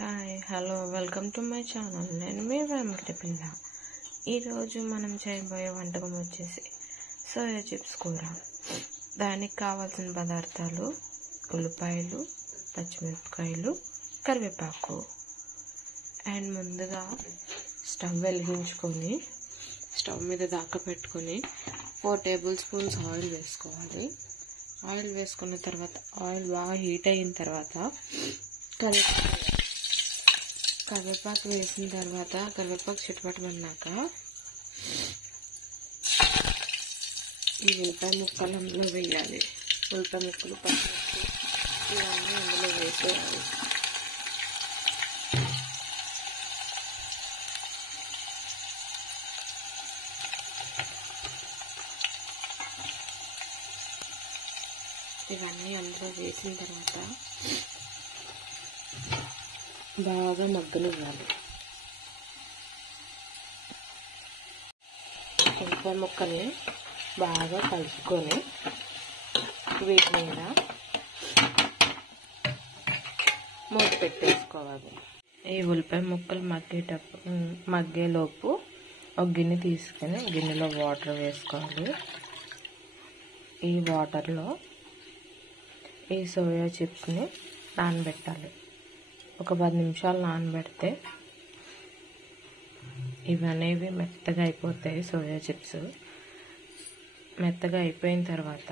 Hi hello welcome to my channel. నేను మీ వెంకట పిల్ల. ఈరోజు మనం చేయబోయే వంటకం వచ్చేసి సోయా చిప్స్ కూర. దానికి కావాల్సిన పదార్థాలు ఉల్లిపాయలు, పచ్చిమిరపకాయలు, కరివేపాకు. అండ్ ముందుగా స్టవ్ వెలిగించుకొని స్టవ్ మీద దాకా పెట్టుకొని 4 టేబుల్ స్పూన్స్ ఆయిల్ వేసుకోవాలి. ఆయిల్ వేసుకున్న తర్వాత ఆయిల్ బాగా హీట్ అయిన తర్వాత కరివేపాకు వేసిన తర్వాత కరివేపాకు చిటపటమన్నాక ఈ ఉల్లిపాయ ముక్కలు అందులో వేయాలి. ఉల్లిపాయ ముక్కలు, పచ్చిమిర్చి ఇవన్నీ అందులో వేసేయాలి. ఇవన్నీ అందులో వేసిన తర్వాత బాగా మగ్గనివ్వాలి. ఉల్లిపాయ ముక్కల్ని బాగా కలుపుకొని వీటి మీద మూత పెట్టేసుకోవాలి. ఈ ఉల్లిపాయ ముక్కలు మగ్గేలోపు ఒక గిన్నె తీసుకొని గిన్నెలో వాటర్ వేసుకోవాలి. ఈ వాటర్లో ఈ సోయా చిప్స్ని నానబెట్టాలి. ఒక 10 నిమిషాలు నానబెడితే ఇవనేవి మెత్తగా అయిపోతాయి. సోయా చిప్స్ మెత్తగా అయిపోయిన తర్వాత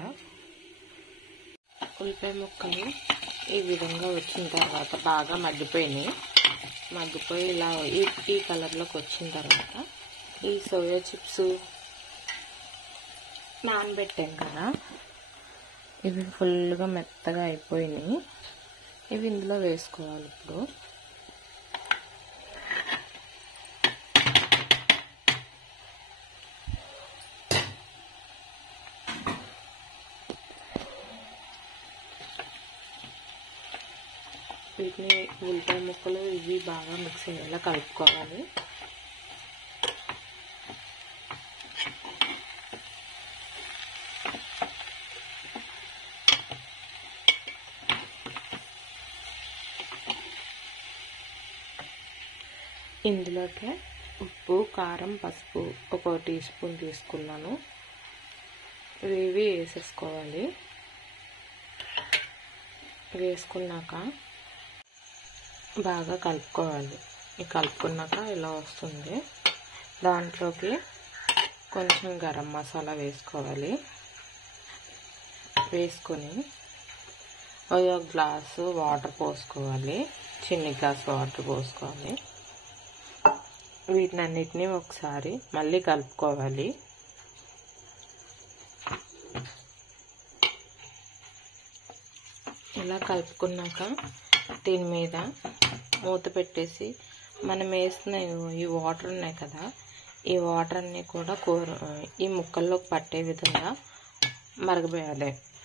ఉల్లిపాయ ముక్కలు ఈ విధంగా వచ్చిన తర్వాత బాగా మగ్గిపోయి ఇలా ఈ కలర్లోకి వచ్చిన తర్వాత ఈ సోయా చిప్స్ నానబెట్టాం కదా, ఇవి ఫుల్గా మెత్తగా అయిపోయినాయి. ఇవి ఇందులో వేసుకోవాలి. ఇప్పుడు వీటిని ఉల్లిపాయ ముక్కలు ఇవి బాగా మిక్స్ అయ్యేలా కలుపుకోవాలి. ఇందులోకి ఉప్పు, కారం, పసుపు 1 టీ స్పూన్ తీసుకున్నాను. ఇవి వేసేసుకోవాలి. వేసుకున్నాక బాగా కలుపుకోవాలి. కలుపుకున్నాక ఇలా వస్తుంది. దాంట్లోకి కొంచెం గరం మసాలా వేసుకోవాలి. వేసుకొని 1 గ్లాసు వాటర్ పోసుకోవాలి. చిన్ని గ్లాస్ వాటర్ పోసుకోవాలి. వీటినన్నిటినీ ఒకసారి మళ్ళీ కలుపుకోవాలి. ఇలా కలుపుకున్నాక దీని మీద మూత పెట్టేసి మనం వేసిన ఈ వాటర్ ఉన్నాయి కదా, ఈ వాటర్ అన్నీ కూడా ఈ ముక్కల్లోకి పట్టే విధంగా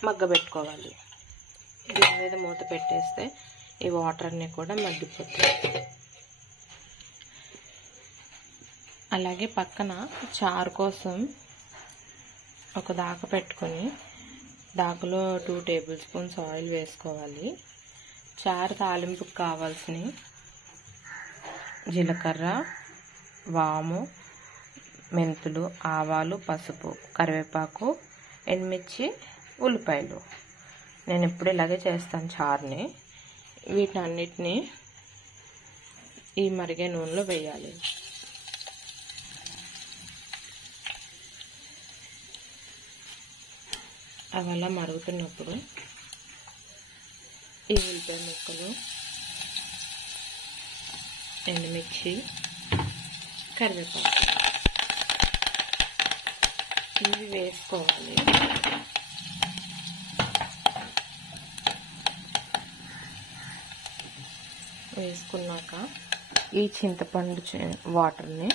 మగ్గబెట్టుకోవాలి. దీని మీద మూత పెట్టేస్తే ఈ వాటర్ అన్నీ కూడా మగ్గిపోతాయి. అలాగే పక్కన చారు కోసం ఒక దాక పెట్టుకొని దాకలో 2 టేబుల్ స్పూన్స్ ఆయిల్ వేసుకోవాలి. చారు తాలింపుకు కావాల్సిన జీలకర్ర, వాము, మెంతులు, ఆవాలు, పసుపు, కరివేపాకు, ఎండుమిర్చి, ఉల్లిపాయలు. నేను ఎప్పుడు ఇలాగే చేస్తాను చారుని. వీటన్నిటిని ఈ మరిగే నూనెలో వేయాలి. అవలా మరుగుతున్నప్పుడు ఈ ఉల్లిపాయ ముక్కలు, ఎండుమిర్చి, కరివేపాకు ఇవి వేసుకోవాలి. వేసుకున్నాక ఈ చింతపండు వాటర్ని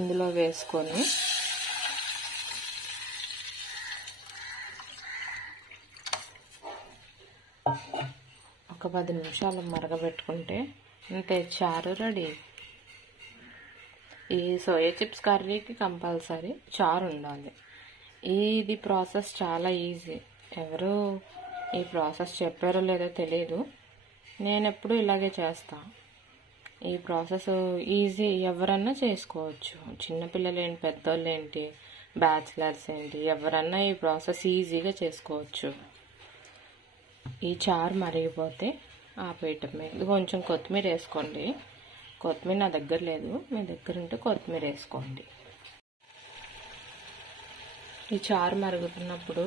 ఇందులో వేసుకొని ఒక 10 నిమిషాలు మరగబెట్టుకుంటే అంతే, చారు రెడీ. ఈ సోయా చిప్స్ కర్రీకి కంపల్సరీ చారు ఉండాలి. ఇది ప్రాసెస్ చాలా ఈజీ. ఎవరు ఈ ప్రాసెస్ చెప్పారో లేదో తెలియదు. నేను ఎప్పుడు ఇలాగే చేస్తాను. ఈ ప్రాసెస్ ఈజీ, ఎవరన్నా చేసుకోవచ్చు. చిన్నపిల్లలు ఏంటి, పెద్దోళ్ళు ఏంటి, బ్యాచిలర్స్ ఏంటి, ఎవరన్నా ఈ ప్రాసెస్ ఈజీగా చేసుకోవచ్చు. ఈ చారు మరిగిపోతే ఆపేయటమే. ఇది కొంచెం కొత్తిమీర వేసుకోండి. కొత్తిమీర నా దగ్గర లేదు, మీ దగ్గర ఉంటే కొత్తిమీర వేసుకోండి. ఈ చారు మరుగుతున్నప్పుడు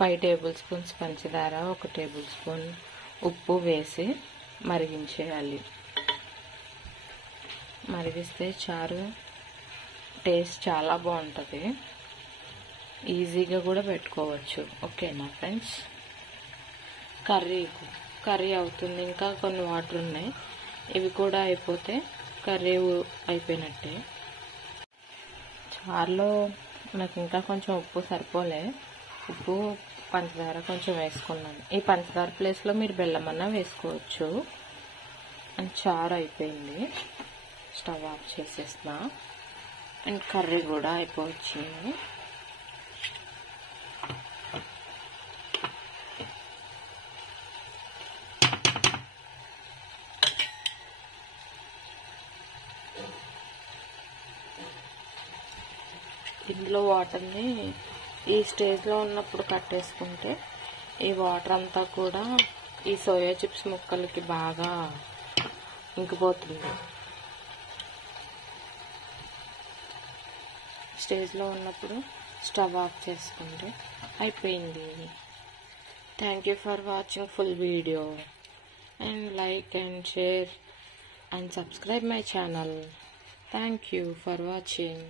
5 టేబుల్ స్పూన్స్ పంచదార, 1 టేబుల్ స్పూన్ ఉప్పు వేసి మరిగించేయాలి. మరిగిస్తే చారు టేస్ట్ చాలా బాగుంటుంది. ఈజీగా కూడా పెట్టుకోవచ్చు. ఓకేనా ఫ్రెండ్స్? కర్రీ అవుతుంది. ఇంకా కొన్ని వాటర్ ఉన్నాయి, ఇవి కూడా అయిపోతే కర్రీ అయిపోయినట్టే. చారులో నాకు ఇంకా కొంచెం ఉప్పు సరిపోలే, ఉప్పు పంచదార కొంచెం వేసుకున్నాను. ఈ పంచదార ప్లేస్లో మీరు బెల్లం అన్నా వేసుకోవచ్చు. అండ్ చారు అయిపోయింది, స్టవ్ ఆఫ్ చేసేస్తున్నా. అండ్ కర్రీ కూడా అయిపోవచ్చింది. ఇందులో వాటర్ని ఈ స్టేజ్లో ఉన్నప్పుడు కట్టేసుకుంటే ఈ వాటర్ అంతా కూడా ఈ సోయా చిప్స్ ముక్కలకి బాగా ఇంకిపోతుంది. స్టేజ్లో ఉన్నప్పుడు స్టవ్ ఆఫ్ చేసుకుంటే అయిపోయింది. Thank you for watching full video and like and share and subscribe my channel. Thank you for watching.